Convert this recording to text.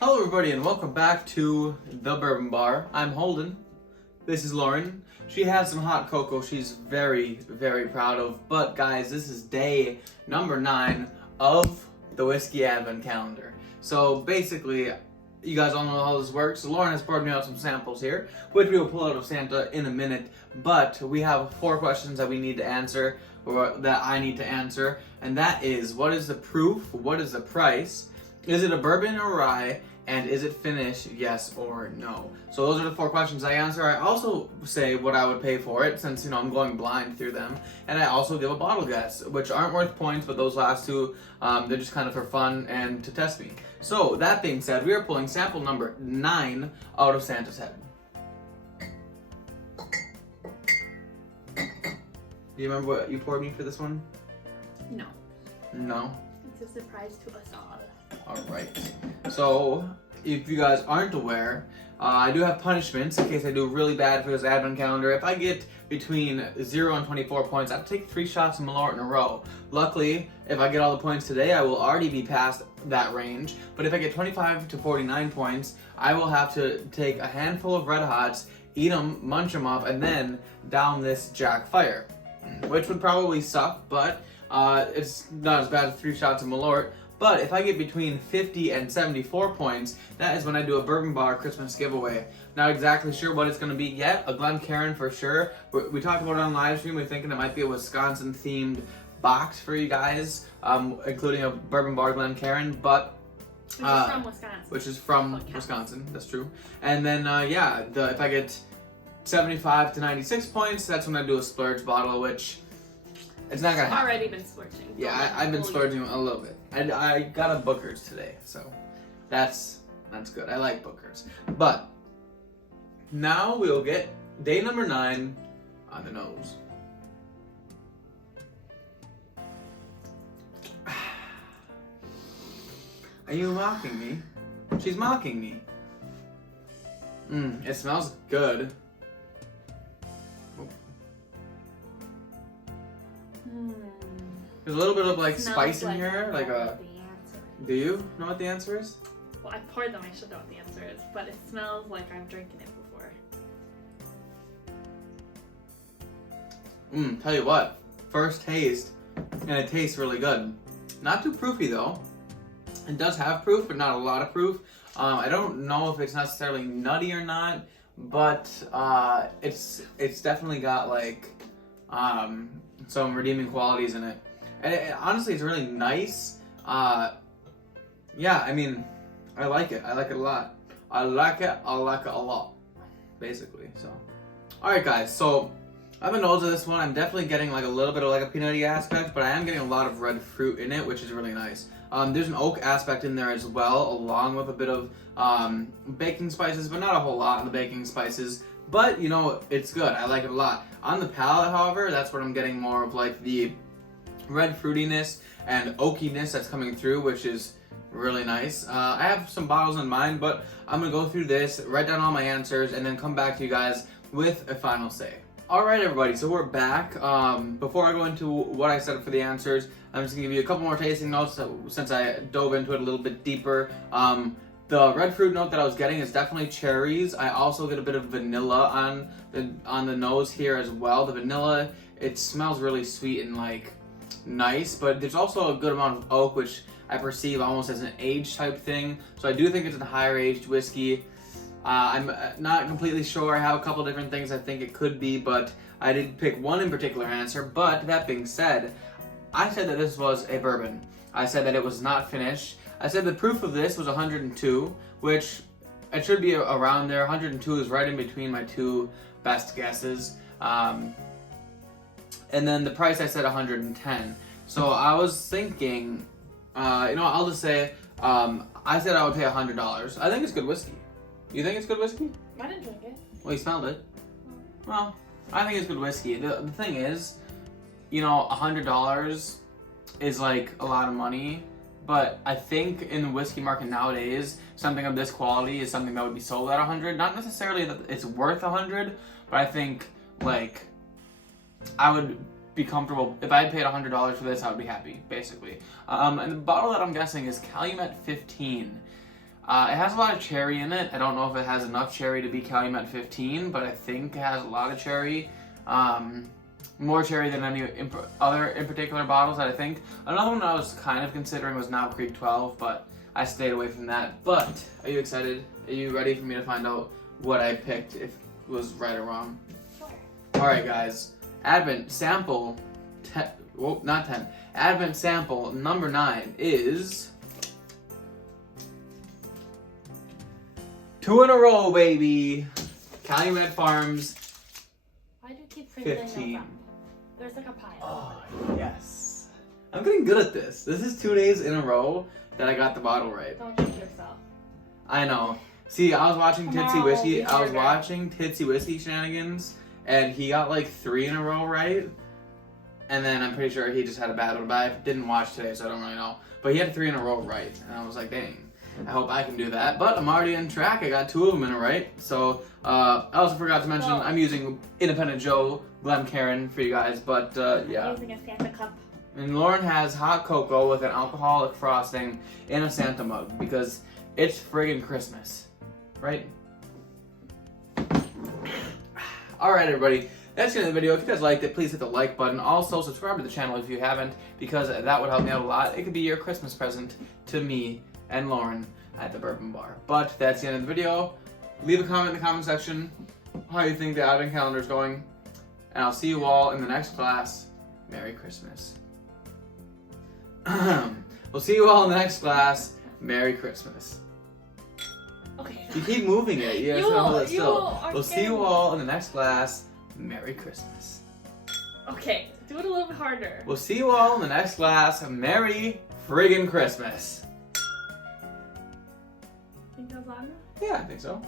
Hello everybody and welcome back to the Bourbon Bar. I'm Holden. This is Lauren. She has some hot cocoa she's very, very proud of. But guys, this is day number 9 of the Whiskey Advent Calendar. So basically, you guys all know how this works. Lauren has poured me out some samples here, which we will pull out of Santa in a minute. But we have 4 questions that we need to answer, or that I need to answer. And that is, what is the proof? What is the price? Is it a bourbon or rye? And is it finished, yes or no? So those are the 4 questions I answer. I also say what I would pay for it, since I'm going blind through them. And I also give a bottle guess, which aren't worth points, but those last 2, they're just kind of for fun and to test me. So that being said, we are pulling sample number 9 out of Santa's head. Do you remember what you poured me for this one? No. No? It's a surprise to us all. Alright, so if you guys aren't aware, I do have punishments in case I do really bad for this advent calendar. If I get between 0 and 24 points, I have to take 3 shots of Malort in a row. Luckily, if I get all the points today, I will already be past that range. But if I get 25 to 49 points, I will have to take a handful of Red Hots, eat them, munch them up, and then down this Jack Fire. Which would probably suck, but it's not as bad as 3 shots of Malort. But if I get between 50 and 74 points, that is when I do a Bourbon Bar Christmas giveaway. Not exactly sure what it's going to be yet. A Glencairn for sure. We talked about it on live stream. We're thinking it might be a Wisconsin-themed box for you guys, including a Bourbon Bar Glencairn, but Which is from Wisconsin. Which is from Wisconsin. That's true. And then if I get 75 to 96 points, that's when I do a splurge bottle, which it's not gonna happen. Already been splurging. Yeah, I've been splurging a little bit. And I got a Booker's today, so that's good. I like Booker's. But now we'll get day number 9 on the nose. Are you mocking me? She's mocking me. It smells good. There's a little bit of like spice in here, like a. Do you know what the answer is? Well, I poured them. I should know what the answer is, but it smells like I'm drinking it before. Tell you what, first taste, and it tastes really good. Not too proofy though. It does have proof, but not a lot of proof. I don't know if it's necessarily nutty or not, but it's definitely got like some redeeming qualities in it. And honestly, it's really nice. Yeah, I mean, I like it. I like it a lot. I like it a lot, basically. So, all right, guys. So, I have a nose of this one. I'm definitely getting like a little bit of like a peanutty aspect, but I am getting a lot of red fruit in it, which is really nice. There's an oak aspect in there as well, along with a bit of baking spices, but not a whole lot in the baking spices. But, you know, it's good. I like it a lot. On the palate, however, that's what I'm getting more of like the red fruitiness and oakiness that's coming through, which is really nice. I have some bottles in mind, but I'm going to go through this, write down all my answers, and then come back to you guys with a final say. Alright everybody, so we're back. Before I go into what I said for the answers, I'm just going to give you a couple more tasting notes since I dove into it a little bit deeper. The red fruit note that I was getting is definitely cherries. I also get a bit of vanilla on the nose here as well. The vanilla, it smells really sweet and like nice, but there's also a good amount of oak, which I perceive almost as an age type thing. So I do think it's a higher aged whiskey. I'm not completely sure. I have a couple different things I think it could be, but I did pick one in particular answer. But that being said, I said that this was a bourbon. I said that it was not finished. I said the proof of this was 102, which it should be around there. 102 is right in between my 2 best guesses. And then the price I said 110. So I was thinking, I'll just say, I said I would pay $100. I think it's good whiskey. You think it's good whiskey? I didn't drink it. Well, you smelled it. Well, I think it's good whiskey. The thing is, $100 is like a lot of money, but I think in the whiskey market nowadays, something of this quality is something that would be sold at $100. Not necessarily that it's worth $100, but I think like I would be comfortable if I had paid $100 for this. I would be happy, basically. And the bottle that I'm guessing is Calumet 15. It has a lot of cherry in it. I don't know if it has enough cherry to be Calumet 15, but I think it has a lot of cherry. More cherry than any other in particular bottles that I think. Another one I was kind of considering was Knob Creek 12, but I stayed away from that. But are you excited? Are you ready for me to find out what I picked, if it was right or wrong? Sure. Alright guys, Advent sample, Advent sample number 9 is 2 in a row, baby. Calumet Farms. Why do you keep sprinkling 15. those up? There's like a pile. Oh, yes. I'm getting good at this. This is 2 days in a row that I got the bottle right. Don't jinx yourself. I know. See, I was watching Titsy Tomorrow Whiskey. will be I was harder. watching Titsy Whiskey shenanigans, and he got like 3 in a row right. And then I'm pretty sure he just had a bad one, but I didn't watch today, so I don't really know. But he had 3 in a row right, and I was like, dang. I hope I can do that, but I'm already on track. I got 2 of them in a right. So I also forgot to mention I'm using Independent Joe Glencairn for you guys, but yeah. I'm using a Santa cup. And Lauren has hot cocoa with an alcoholic frosting in a Santa mug because it's friggin' Christmas, right? All right, everybody. That's the end of the video. If you guys liked it, please hit the like button. Also, subscribe to the channel if you haven't, because that would help me out a lot. It could be your Christmas present to me and Lauren at the Bourbon Bar. But that's the end of the video. Leave a comment in the comment section how you think the advent calendar is going. And I'll see you all in the next class. Merry Christmas. We'll see you all in the next class. Merry Christmas. Okay. You keep moving it. You have to hold it still. We'll see you all in the next class. Merry Christmas. Okay, do it a little bit harder. We'll see you all in the next class. Merry friggin' Christmas. Think that was loud enough? Yeah, I think so.